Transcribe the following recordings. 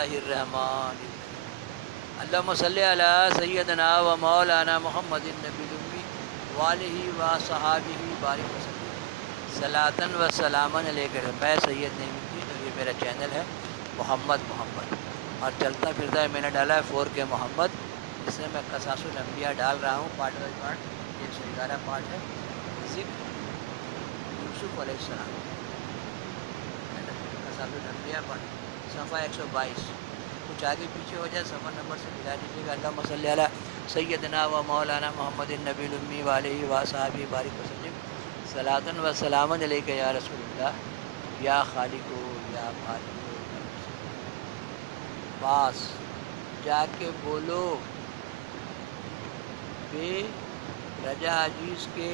اللہ الرحمن اللہم صلی علی سیدنا و مولانا محمد النبی الامی والہ و صحابہ بارک وسلم صلاۃً و سلاماً علیک۔ میں سید نعیم الدین اور یہ میرا چینل ہے محمد اور چلتا پھرتا ہے میں نے ڈالا ہے 4K محمد، جس میں قصاص الانبیاء ڈال رہا ہوں پارٹ بائی پارٹ۔ 111 پارٹ ہے ذکر یوسف علیہ السلام، قصاص الانبیاء پارٹ صفحہ 122۔ کچھ آگے پیچھے ہو جائے صفحہ نمبر سے ملا دیجیے گا۔ اللہم صلی علی سیدنا و مولانا محمد النبی الامی علیہ و صحابہ بارک وسلم صلاۃً و سلاماً علیک یا رسول اللہ یا خالق یا خالق۔ پاس جا کے بولو بے رجا عزیز کے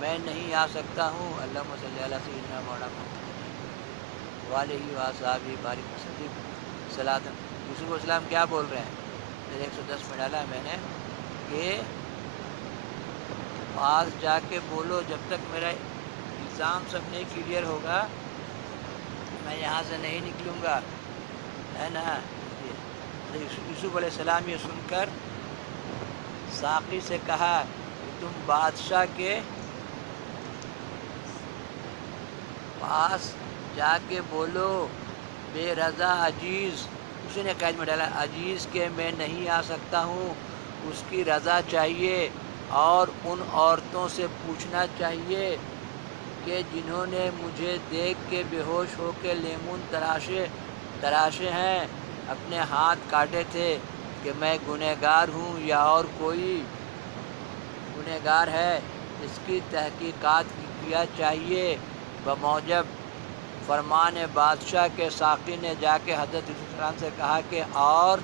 میں نہیں آ سکتا ہوں۔ اللہم صلی علی سیدنا مولانا محمد علیہ و صحابہ بارک وسلم صلاۃً۔ یوسف علیہ السلام کیا بول رہے ہیں؟ 110 میں ڈالا میں نے کہ پاس جا کے بولو جب تک میرا الزام سب نہیں کلیئر ہوگا میں یہاں سے نہیں نکلوں گا، ہے نا۔ یوسف علیہ السلام یہ سن کر ساقی سے کہا کہ تم بادشاہ کے پاس جا کے بولو بے رضا عزیز، اسی نے قید میں ڈالا عزیز کے میں نہیں آ سکتا ہوں، اس کی رضا چاہیے اور ان عورتوں سے پوچھنا چاہیے کہ جنہوں نے مجھے دیکھ کے بے ہوش ہو کے لیمون تراشے ہیں، اپنے ہاتھ کاٹے تھے کہ میں گنہگار ہوں یا اور کوئی گنہگار ہے، اس کی تحقیقات کیا چاہیے۔ بموجب فرمان بادشاہ کے ساقی نے جا کے حضرت یوسف علیہ السلام سے کہا کہ اور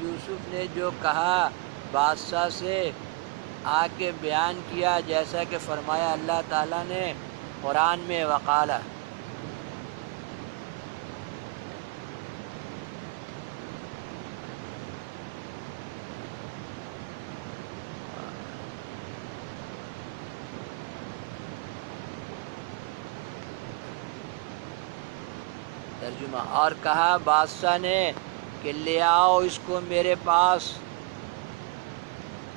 یوسف نے جو کہا بادشاہ سے آ کے بیان کیا، جیسا کہ فرمایا اللہ تعالیٰ نے قرآن میں وقالا۔ ترجمہ اور کہا بادشاہ نے کہ لے آؤ اس کو میرے پاس،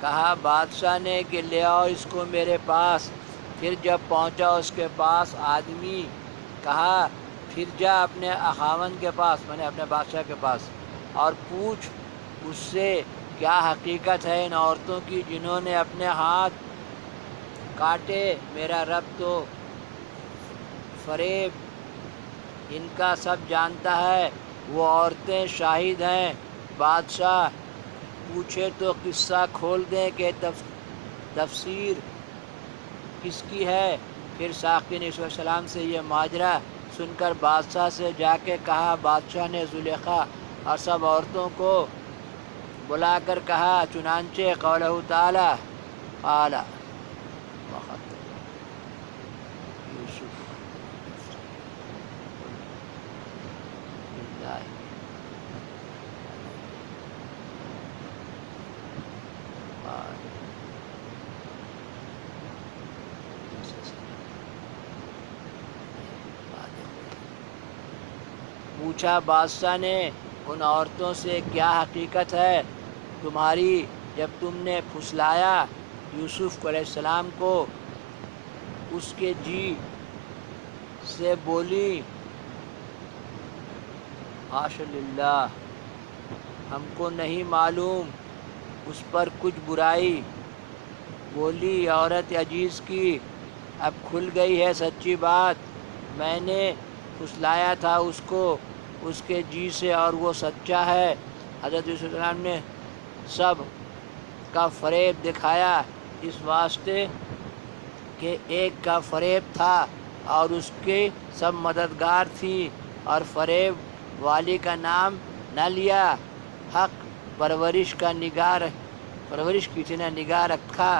کہا بادشاہ نے کہ لے آؤ اس کو میرے پاس۔ پھر جب پہنچا اس کے پاس آدمی، کہا پھر جا اپنے خاوند کے پاس، میں نے اپنے بادشاہ کے پاس، اور پوچھ اس سے کیا حقیقت ہے ان عورتوں کی جنہوں نے اپنے ہاتھ کاٹے، میرا رب تو فریب ان کا سب جانتا ہے، وہ عورتیں شاہد ہیں۔ بادشاہ پوچھے تو قصہ کھول دیں کہ تفسیر کس کی ہے۔ پھر ساقی نے یوسف علیہ السلام سے یہ ماجرا سن کر بادشاہ سے جا کے کہا۔ بادشاہ نے زلیخا اور سب عورتوں کو بلا کر کہا، چنانچہ قولہ تعالی اعلیٰ یوسف پوچھا بادشاہ نے ان عورتوں سے کیا حقیقت ہے تمہاری جب تم نے پھسلایا یوسف علیہ السلام کو، اس کے جی سے بولی حاشا للہ ہم کو نہیں معلوم اس پر کچھ برائی، بولی عورت عزیز کی اب کھل گئی ہے سچی بات، میں نے پھسلایا تھا اس کو اس کے جی سے اور وہ سچا ہے۔ حضرت یوسف علیہ السلام نے سب کا فریب دکھایا اس واسطے کہ ایک کا فریب تھا اور اس کے سب مددگار تھی، اور فریب والی کا نام نہ لیا، حق پرورش کی تھی نہ نگاہ رکھا۔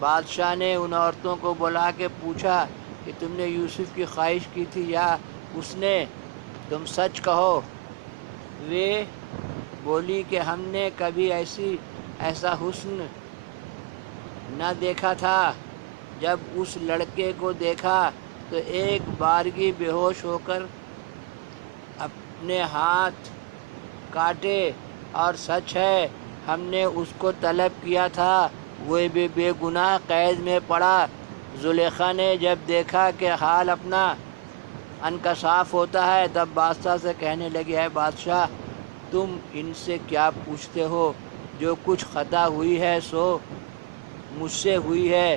بادشاہ نے ان عورتوں کو بلا کے پوچھا کہ تم نے یوسف کی خواہش کی تھی یا اس نے، تم سچ کہو۔ وہ بولی کہ ہم نے کبھی ایسا حسن نہ دیکھا تھا، جب اس لڑکے کو دیکھا تو ایک بارگی بے ہوش ہو کر اپنے ہاتھ کاٹے، اور سچ ہے ہم نے اس کو طلب کیا تھا، وہ بھی بے گناہ قید میں پڑا۔ زلیخا نے جب دیکھا کہ حال اپنا انکشاف ہوتا ہے، تب بادشاہ سے کہنے لگی، اے بادشاہ، تم ان سے کیا پوچھتے ہو؟ جو کچھ خطا ہوئی ہے سو مجھ سے ہوئی ہے۔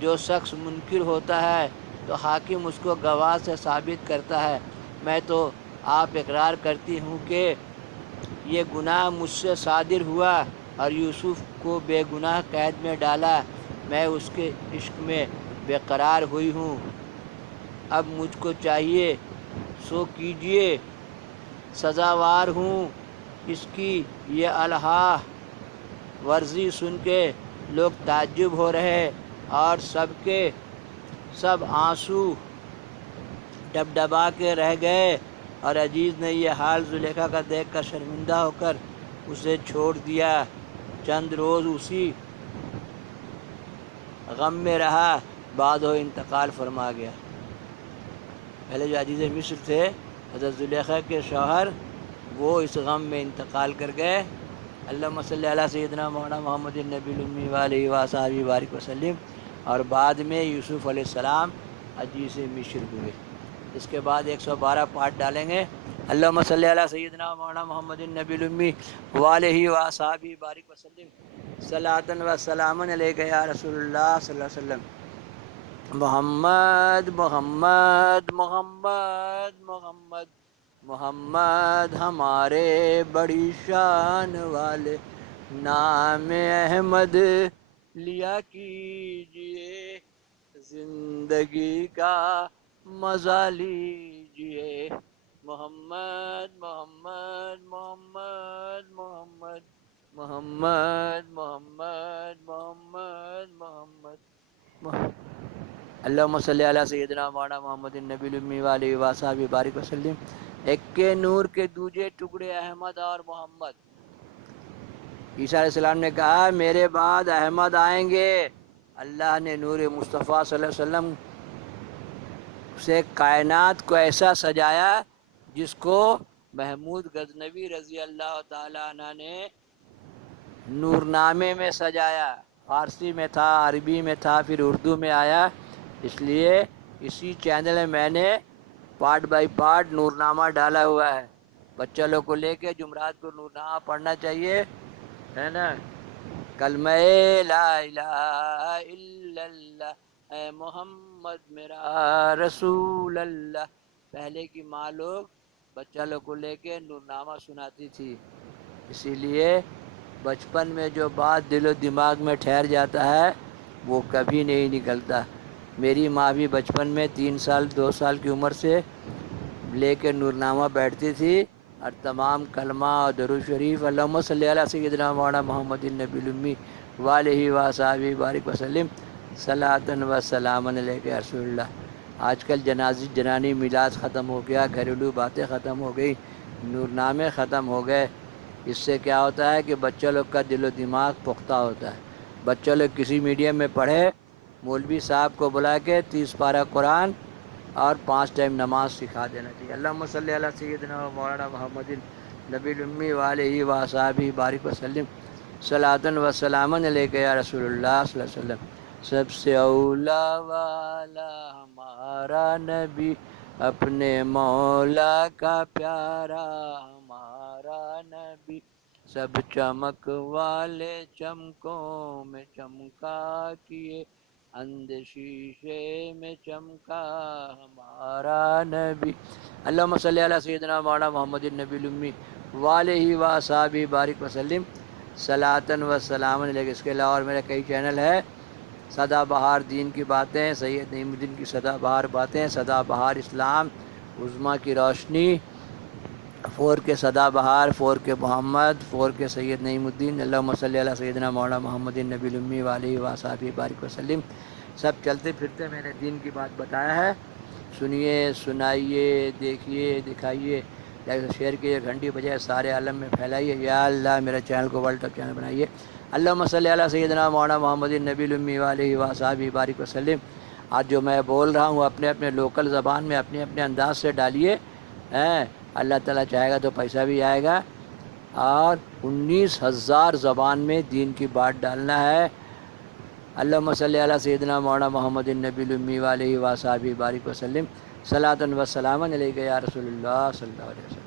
جو شخص منکر ہوتا ہے تو حاکم اس کو گواہ سے ثابت کرتا ہے۔ میں تو آپ اقرار کرتی ہوں کہ یہ گناہ مجھ سے صادر ہوا اور یوسف کو بے گناہ قید میں ڈالا۔ میں اس کے عشق میں بے قرار ہوئی ہوں۔ اب مجھ کو چاہیے سو کیجیے، سزاوار ہوں۔ اس کی یہ الہا ورزی سن کے لوگ تعجب ہو رہے اور سب کے سب آنسو ڈبڈبا کے رہ گئے، اور عزیز نے یہ حال زلیخا کا دیکھ کر شرمندہ ہو کر اسے چھوڑ دیا۔ چند روز اسی غم میں رہا، بعد وہ انتقال فرما گیا۔ پہلے جو عزیز مصر تھے حضرت زلیخا کے شوہر، وہ اس غم میں انتقال کر گئے۔ اللہم صلی علی سیدنا مولانا محمد النبی الامی وآلہ وصحبہ بارک وسلم۔ اور بعد میں یوسف علیہ السلام عزیز مصر ہوئے۔ اس کے بعد 112 پارٹ ڈالیں گے۔ اللہم صلی علی سیدنا مولانا محمد النبی الامی وآلہ وصحبہ بارک وسلم، صلاۃ و سلام علیک یا رسول اللہ صلی اللہ علیہ وسلم۔ محمد محمد محمد محمد محمد ہمارے بڑی شان والے، نام احمد لیا کیجئے، زندگی کا مزہ لیجئے۔ محمد محمد محمد محمد محمد محمد محمد محمد محمد۔ اللہم صلی علی سیدنا مولانا محمد النبی الامی وآلہ وصحبہ بارک وسلم۔ ایک کے نور کے دوجے ٹکڑے احمد اور محمد۔ عیسیٰ علیہ السلام نے کہا میرے بعد احمد آئیں گے۔ اللہ نے نور مصطفیٰ صلی اللہ علیہ وسلم سے کائنات کو ایسا سجایا جس کو محمود غزنوی رضی اللہ تعالیٰ عنہ نے نورنامے میں سجایا۔ فارسی میں تھا، عربی میں تھا، پھر اردو میں آیا۔ اس لیے اسی چینل میں میں نے پارٹ بائی پارٹ نورنامہ ڈالا ہوا ہے۔ بچہ لوگ کو لے کے جمعرات کو نورنامہ پڑھنا چاہیے، ہے نا۔ کلمہ لا الہ الا اللہ اے محمد میرا رسول اللہ۔ پہلے کی ماں لوگ بچہ لوگ کو لے کے نورنامہ سناتی تھی۔ اسی لیے بچپن میں جو بات دل و دماغ میں ٹھہر جاتا ہے وہ کبھی نہیں نکلتا۔ میری ماں بھی بچپن میں 3 سال 2 سال کی عمر سے لے کے نورنامہ بیٹھتی تھی، اور تمام کلمہ اور درود شریف اللہم صلی علی سیدنا مولانا محمد النبی الامی وآلہ وصحبہ بارک وسلم، صلاۃ و سلام علیک یا رسول اللہ۔ آج کل جنانی میلاد ختم ہو گیا، گھریلو باتیں ختم ہو گئی، نورنامے ختم ہو گئے۔ اس سے کیا ہوتا ہے کہ بچہ لوگ کا دل و دماغ پختہ ہوتا ہے۔ بچہ لوگ کسی میڈیم میں پڑھے، مولوی صاحب کو بلا کے 30 پارہ قرآن اور 5 ٹائم نماز سکھا دینا چاہیے۔ اللہم صلی علی سیدنا مولانا محمد النبی الامی وآلہ وصحبہ بارک وسلم، صلاۃ و سلام علیک یا رسول اللہ صلی اللہ علیہ وسلم۔ سب سے اولا والا ہمارا نبی، اپنے مولا کا پیارا ہمارا نبی، سب چمک والے چمکوں میں چمکا کیے، اندھ شیشے میں چمکا ہمارا نبی۔ اللہم صلی علی سیدنا مولانا محمد النبی الامی وآلہ وصحبہ بارک وسلم، صلاۃ و سلام علیہ۔ اس کے علاوہ اور میرے کئی چینل ہے، سدا بہار دین کی باتیں، سید نعیم الدین کی سدا بہار باتیں، سدا بہار اسلام، عظمیٰ کی روشنی، 4 کے سدا بہار، 4 کے محمد، 4 کے سید نعیم الدین۔ اللہم صلی علی سیدنا مولانا محمد النبی الامی وآلہ وصحبہ بارک وسلم۔ سب چلتے پھرتے میں نے دین کی بات بتایا ہے، سنیے، سنائیے، دیکھیے، دکھائیے، شیئر کیجیے، گھنٹی بجائے سارے عالم میں پھیلائیے۔ یا اللہ میرے چینل کو ورلڈ تک چینل بنائیے۔ اللہم صلی علی سیدنا مولانا محمد النبی الامی وآلہ وصحبہ بارک وسلم۔ آج جو میں بول رہا ہوں اپنے اپنے لوکل زبان میں اپنے اپنے انداز سے ڈالیے، اللہ تعالیٰ چاہے گا تو پیسہ بھی آئے گا، اور 19,000 زبان میں دین کی بات ڈالنا ہے۔ اللہم صلی علی سیدنا مولانا محمد النبی الامی وآلہ وصحبہ بارک وسلم، صلاۃ و سلاما علیک یا رسول اللہ صلی اللہ علیہ وسلم۔